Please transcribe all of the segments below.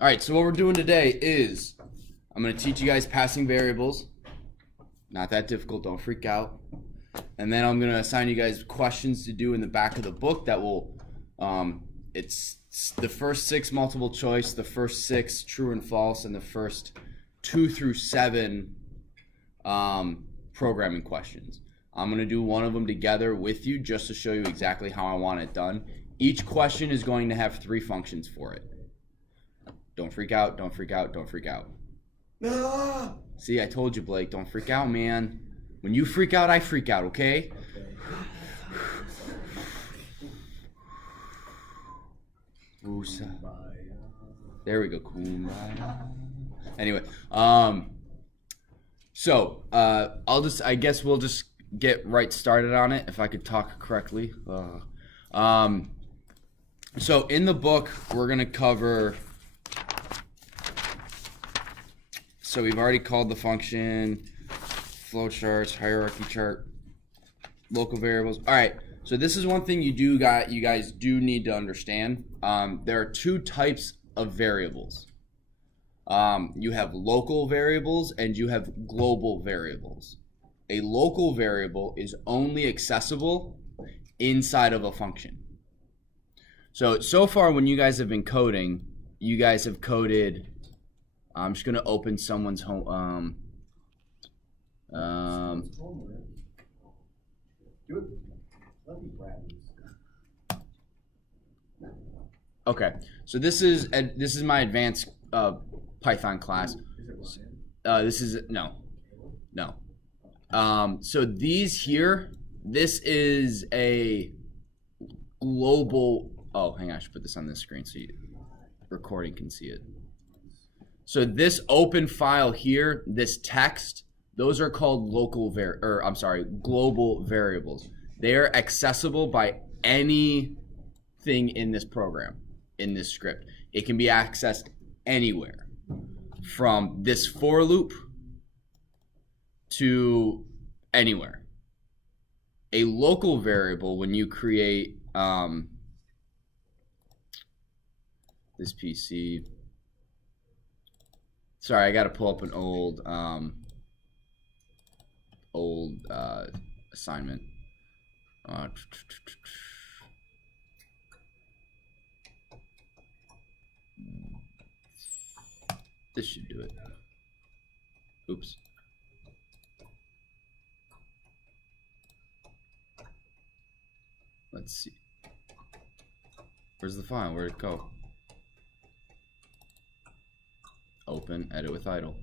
All right, so what we're doing today is I'm going to teach you guys passing variables. Not that difficult, don't freak out. And then I'm going to assign you guys questions to do in the back of the book that will, it's the first 6 multiple choice, the first 6 true and false, and the first 2 through 7 programming questions. I'm going to do one of them together with you just to show you exactly how I want it done. Each question is going to have 3 functions for it. Don't freak out, don't freak out, don't freak out. No. See, I told you, Blake, don't freak out, man. When you freak out, I freak out, okay? There we go. Kumbaya. Anyway, so I guess we'll just get right started on it if I could talk correctly. So in the book, we're gonna cover. So we've already called the function, flowcharts, hierarchy chart, local variables. All right. So this is one thing you guys do need to understand. There are 2 types of variables. You have local variables and you have global variables. A local variable is only accessible inside of a function. So far when you guys have been coding, you guys have coded. I'm just gonna open someone's home. Okay, so this is my advanced Python class. This is no. So these here, this is a global. Oh, hang on, I should put this on this screen so you recording can see it. So this open file here, this text, those are called global variables. They are accessible by anything in this program, in this script. It can be accessed anywhere, from this for loop to anywhere. A local variable, when you create this PC. Sorry, I got to pull up an old assignment. This should do it. Oops. Let's see. Where's the file? Where'd it go? Open, edit with idle.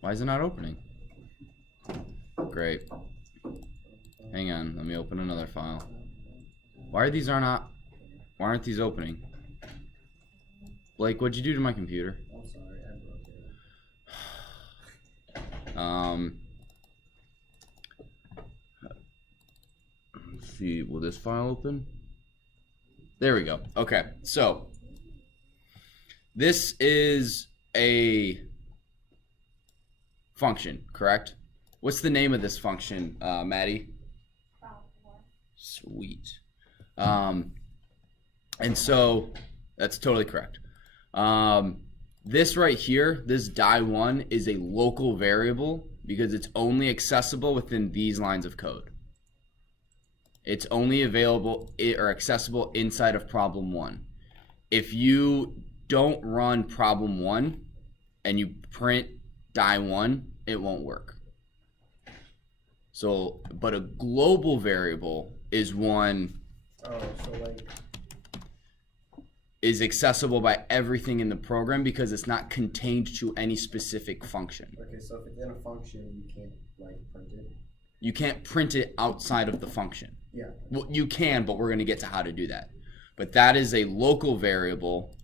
Why is it not opening? Great. Hang on, let me open another file. Why aren't these opening? Blake, what'd you do to my computer? I'm sorry, I broke it. Let's see, will this file open? There we go. Okay, so this is a function, correct? What's the name of this function, Maddie? Sweet. And so that's totally correct. This right here, this die1 is a local variable because it's only accessible within these lines of code. It's only available or accessible inside of problem 1. If you don't run problem 1 and you print die1, it won't work. So, but a global variable is one is accessible by everything in the program because it's not contained to any specific function. Okay, so if it's in a function, you can't print it. You can't print it outside of the function. Yeah. Well, you can, but we're going to get to how to do that. But that is a local variable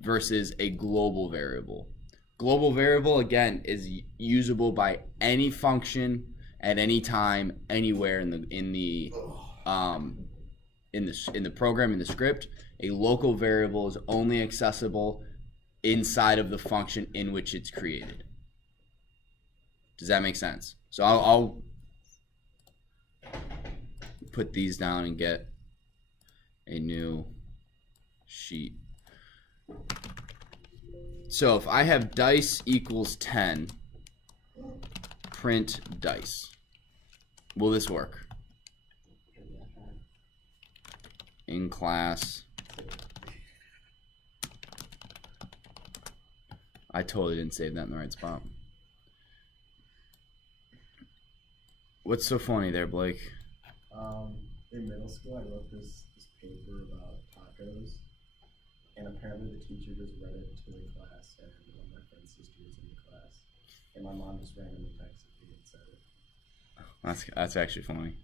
versus a global variable. Global variable, again, is usable by any function at any time, anywhere in the program, in the script. A local variable is only accessible inside of the function in which it's created. Does that make sense? So I'll put these down and get a new sheet. So if I have dice equals 10, print dice. Will this work? In class. I totally didn't save that in the right spot. What's so funny there, Blake? In middle school, I wrote this paper about tacos, and apparently the teacher just read it to the class, and one of my friend's sister was in the class, and my mom just randomly texted me and said it. That's actually funny.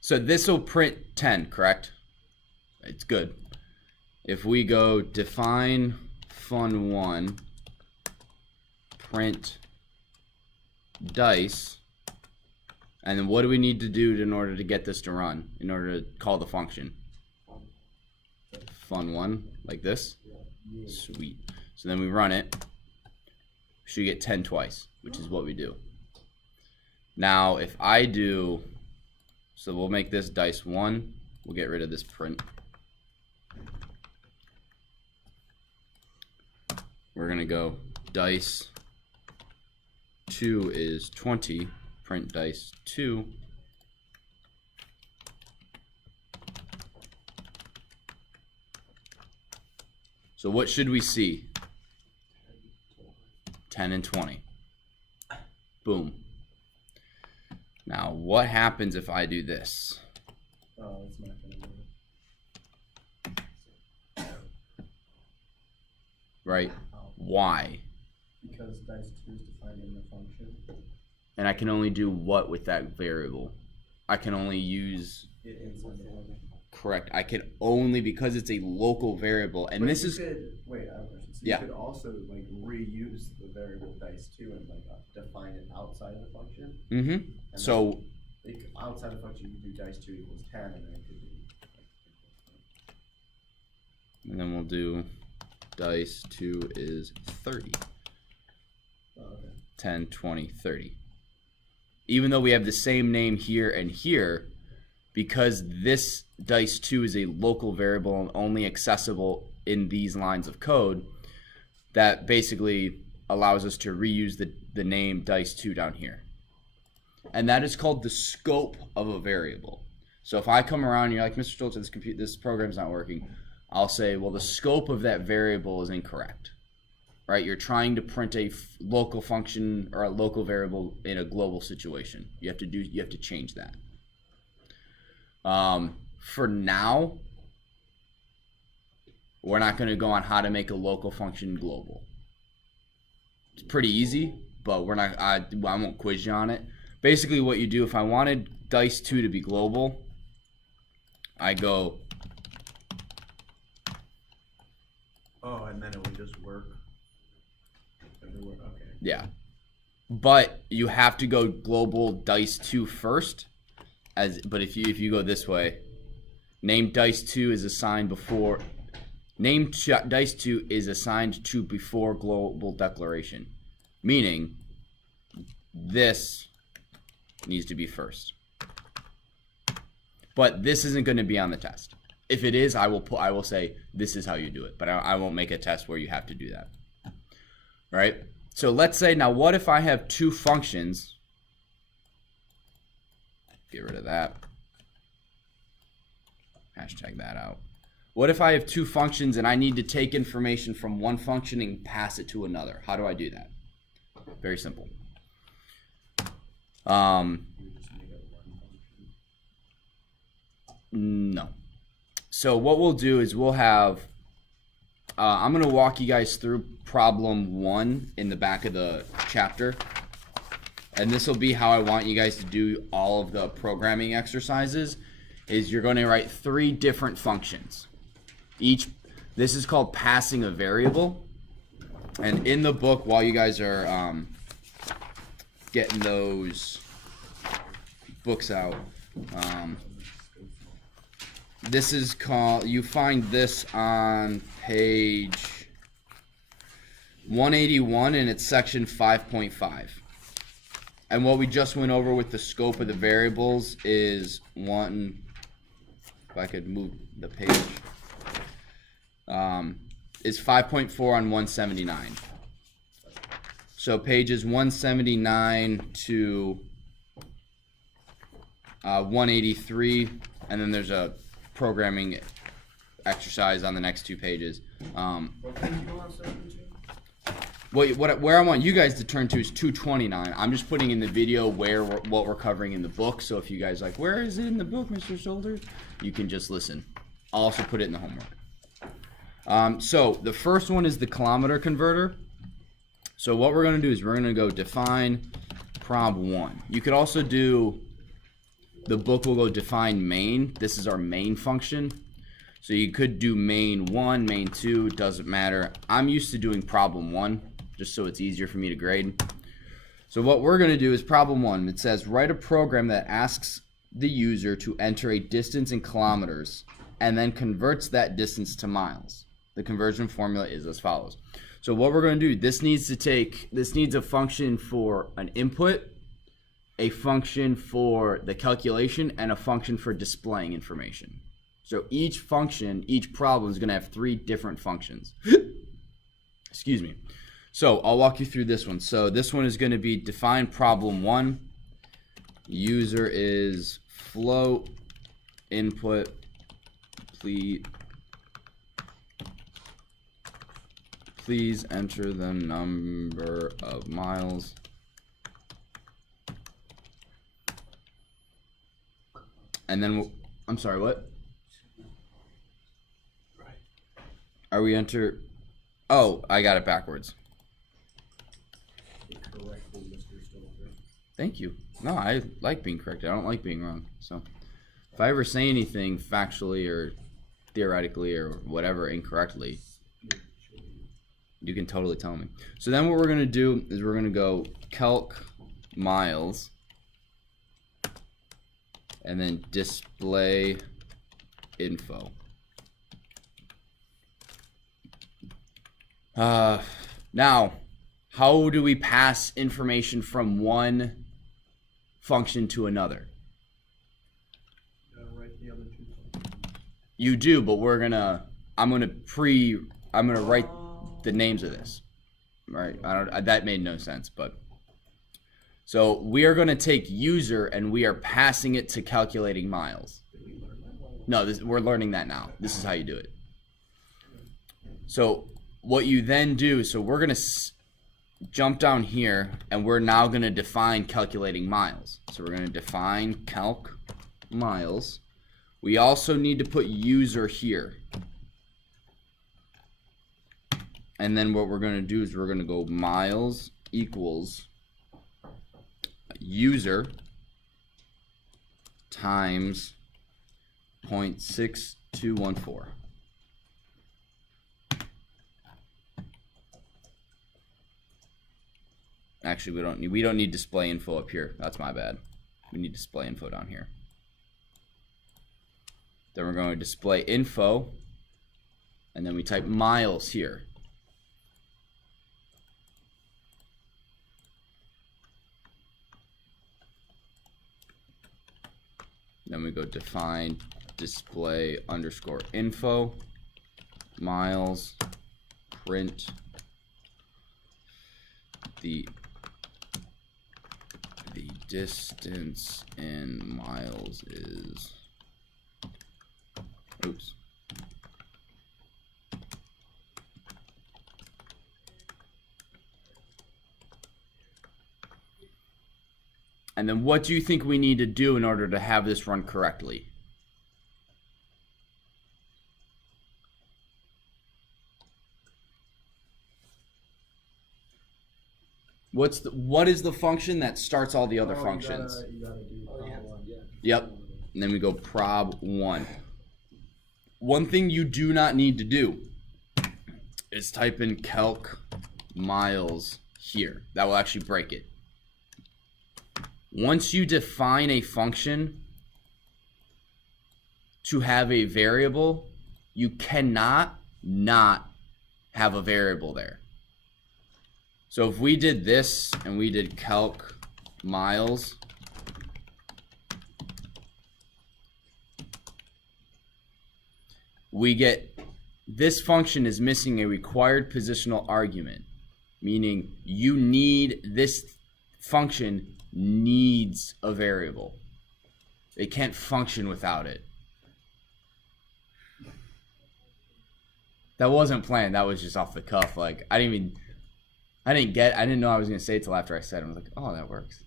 So this will print 10, correct? It's good. If we go define fun1, print dice, and then what do we need to do in order to get this to run, in order to call the function? Fun1, like this? Sweet. So then we run it. We should get 10 twice, which is what we do. Now, if I do, so we'll make this dice 1. We'll get rid of this print. We're going to go dice 2 is 20. Print dice 2. So what should we see? 10 and 20. Boom. Now, what happens if I do this? Oh, it's not gonna work. Right? Why? Because dice 2 is defined in the function. And I can only do what with that variable? I can only use... It inside the function. Correct. I can only, because it's a local variable, and But this you is... wait, I have a question. So Yeah. you could also like reuse the variable dice 2 and like define it outside of the function. Mm-hmm. And So... outside the function, you do dice 2 equals 10, and then it could be. And then we'll do dice 2 is 30. Oh, okay. 10, 20, 30. Even though we have the same name here and here, because this dice 2 is a local variable and only accessible in these lines of code, that basically allows us to reuse the name dice 2 down here. And that is called the scope of a variable. So if I come around and you're like, Mr. Stoltz, this program's not working, I'll say, well, the scope of that variable is incorrect. Right? You're trying to print a local function or a local variable in a global situation. You have to change that. For now, we're not going to go on how to make a local function global. It's pretty easy, but we're not. I won't quiz you on it. Basically, what you do, if I wanted dice 2 to be global, I go. Oh, and then it would just work. Okay. Yeah, but you have to go global dice 2 first. But if you go this way, name dice 2 is assigned before. Dice 2 is assigned to before global declaration, meaning this needs to be first. But this isn't going to be on the test. If it is, I will say this is how you do it, but I won't make a test where you have to do that. Right? So let's say now, what if I have 2 functions? Get rid of that. Hashtag that out. What if I have 2 functions and I need to take information from one function and pass it to another? How do I do that? Very simple. No. So what we'll do is we'll have, I'm going to walk you guys through problem 1 in the back of the chapter. And this will be how I want you guys to do all of the programming exercises, is you're going to write 3 different functions. This is called passing a variable. And in the book, while you guys are getting those books out, this is called, you find this on page 181, and it's section 5.5. And what we just went over with the scope of the variables is if I could move the page. is 5.4 on 179. So pages 179 to 183, and then there's a programming exercise on the next 2 pages. What page you on, 17? Where I want you guys to turn to is 229. I'm just putting in the video what we're covering in the book. So if you guys like, where is it in the book, Mr. Soldier? You can just listen. I'll also put it in the homework. So the first one is the kilometer converter. So what we're going to do is we're going to go define prob 1. You could also do, the book will go define main. This is our main function. So you could do main 1, main 2, doesn't matter. I'm used to doing problem 1, just so it's easier for me to grade. So what we're going to do is problem 1. It says write a program that asks the user to enter a distance in kilometers and then converts that distance to miles. The conversion formula is as follows. So what we're going to do, this needs a function for an input, a function for the calculation, and a function for displaying information. So each function, each problem is going to have 3 different functions. Excuse me. So I'll walk you through this one. So this one is going to be define problem 1. User is float input. Please enter the number of miles. And then I'm sorry, what? Are we enter? Oh, I got it backwards. Correctly, Mr. Stolzer. Thank you. No, I like being corrected. I don't like being wrong. So if I ever say anything factually or theoretically or whatever incorrectly, you can totally tell me. So then what we're going to do is we're going to go calc miles and then display info. Now, how do we pass information from one function to another? Write the other 2 functions. You do, but I'm gonna write the names of this. Right? That made no sense, but so we are gonna take user and we are passing it to calculating miles. No, we're learning that now. This is how you do it. So what you then do, so we're going to jump down here, and we're now going to define calculating miles. So we're going to define calc miles. We also need to put user here. And then what we're going to do is we're going to go miles equals user times 0.6214. Actually, we don't need display info up here. That's my bad. We need display info down here. Then we're going to display info, and then we type miles here. Then we go define display underscore info, miles, print the distance in miles is, oops. And then what do you think we need to do in order to have this run correctly? What is the function that starts all the other functions? You gotta do prob 1. Yep. And then we go prob 1. One thing you do not need to do is type in calc miles here. That will actually break it. Once you define a function to have a variable, you cannot not have a variable there. So if we did this and we did calc miles, we get this function is missing a required positional argument, meaning you need this function needs a variable. It can't function without it. That wasn't planned. That was just off the cuff. Like I didn't know I was gonna say it till after I said it. I was like, oh, that works.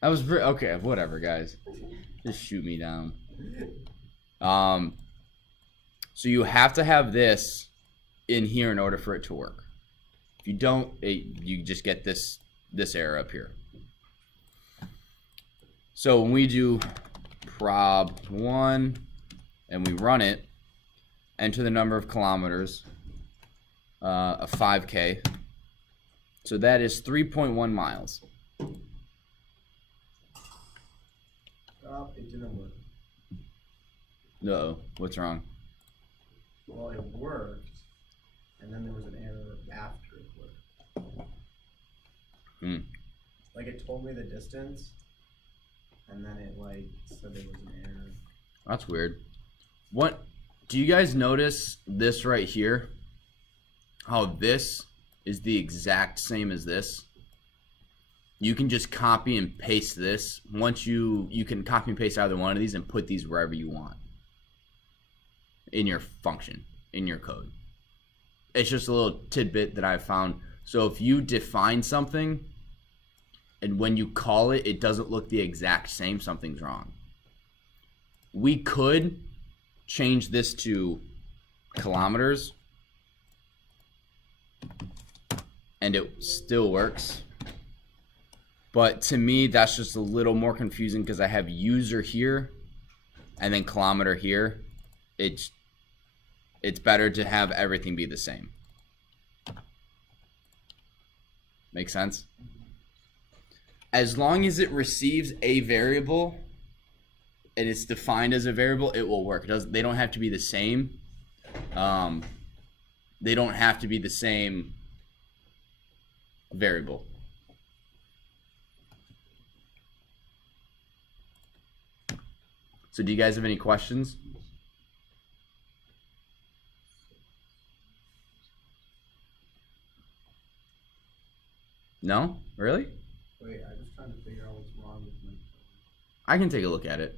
That was okay. Whatever, guys. Just shoot me down. So you have to have this in here in order for it to work. If you don't, you just get this error up here. So when we do prob 1 and we run it, enter the number of kilometers, a 5K. So that is 3.1 miles. It didn't work. Uh-oh, what's wrong? Well, it worked, and then there was an error after it worked. Like it told me the distance, and then it like said there was an error. That's weird. What do you guys notice this right here? How this is the exact same as this? You can just copy and paste this. Once you can copy and paste either one of these and put these wherever you want in your function, in your code. It's just a little tidbit that I found. So if you define something and when you call it, it doesn't look the exact same, something's wrong. We could change this to kilometers and it still works. But to me, that's just a little more confusing because I have user here and then kilometer here. It's better to have everything be the same. Make sense? As long as it receives a variable and it's defined as a variable, it will work. They don't have to be the same. They don't have to be the same variable. So do you guys have any questions? No? Really? Wait, I'm just trying to figure out what's wrong with my. I can take a look at it.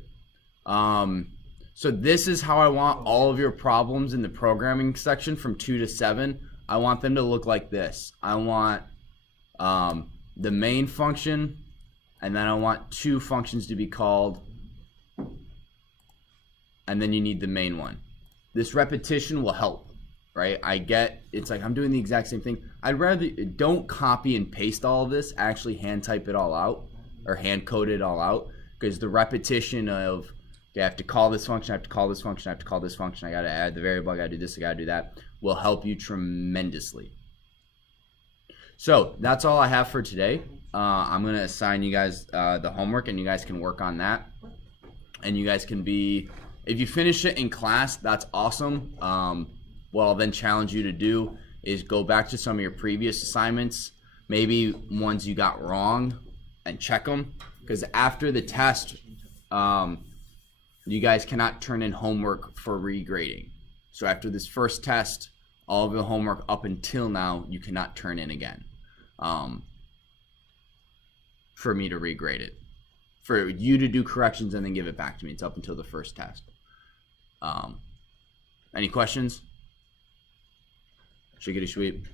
So this is how I want all of your problems in the programming section from 2 to 7. I want them to look like this. I want the main function, and then I want 2 functions to be called, and then you need the main one. This repetition will help, right? I get it's like I'm doing the exact same thing. I'd rather don't copy and paste all of this, actually hand type it all out or hand code it all out, because the repetition of okay, I have to call this function, I have to call this function, I have to call this function, I got to add the variable, I got to do this, I got to do that, will help you tremendously. So that's all I have for today. I'm going to assign you guys the homework, and you guys can work on that. And you guys can be, if you finish it in class, that's awesome. What I'll then challenge you to do is go back to some of your previous assignments, maybe ones you got wrong, and check them. Because after the test, you guys cannot turn in homework for regrading. So after this first test, all of the homework up until now, you cannot turn in again for me to regrade it. For you to do corrections and then give it back to me. It's up until the first test. Any questions? Shiggity sweep.